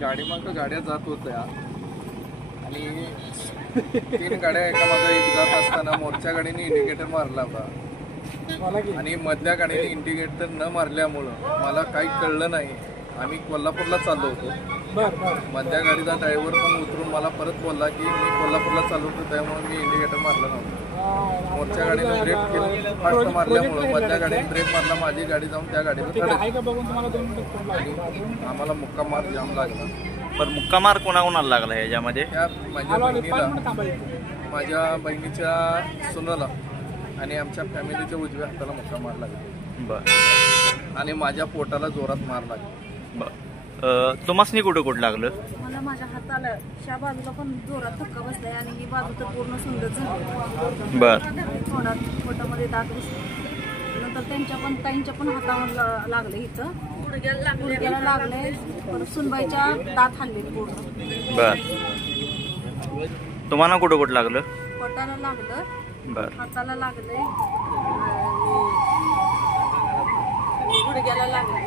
गाडी मागं गाड्या जात होत्या आणि 3 गाड्या एका मागे एक जात असताना मोठ्या गाडीने इंडिकेटर मारला होता आणि मधल्या गाडीने इंडिकेटर न मारल्यामुळं मला काही कळलं नाही। आम्ही कोल्हापूरला चाललो होतो। मधल्या गाडीचा ड्रायव्हर पण उतरून मला परत बोलला की मी कोल्हापूरला चाललो होतो, त्यामुळे मी इंडिकेटर मारला नव्हता। मोठ्या गाडीने ब्रेक केलं, फास्ट मारल्यामुळं मधल्या गाडीने ब्रेक मारला, माझी गाडी जाऊन त्या गाडीला आम्हाला मुक्का मार जाम लागला। पण मुक्का मार कोणाकोणाला लागला याच्यामध्ये? माझ्या बहिणीच्या सुनाला आणि आमच्या फॅमिलीच्या उजव्या हाताला मुक्का मार लागला। बर। आणि माझ्या पोटाला जोरात मार लागला। बर। तुम्हाला कुठं लागलं? मला माझ्या हाताला ह्या बाजूला पण जोरात धक्का बसलाय आणि ही बाजू तर पूर्ण सुंदर झाली। बर। थोडा पोटामध्ये दात बसले, नंतर ताईंच्या पण हातावर लागले, इथं गुडघ्याला लागले, परत सुनबाईच्या दात हल्ले पूर्ण। बर। तुम्हाला कुठं लागलं? पोटाला लागलं, बर, हाताला लागले, गुडघ्याला लागले।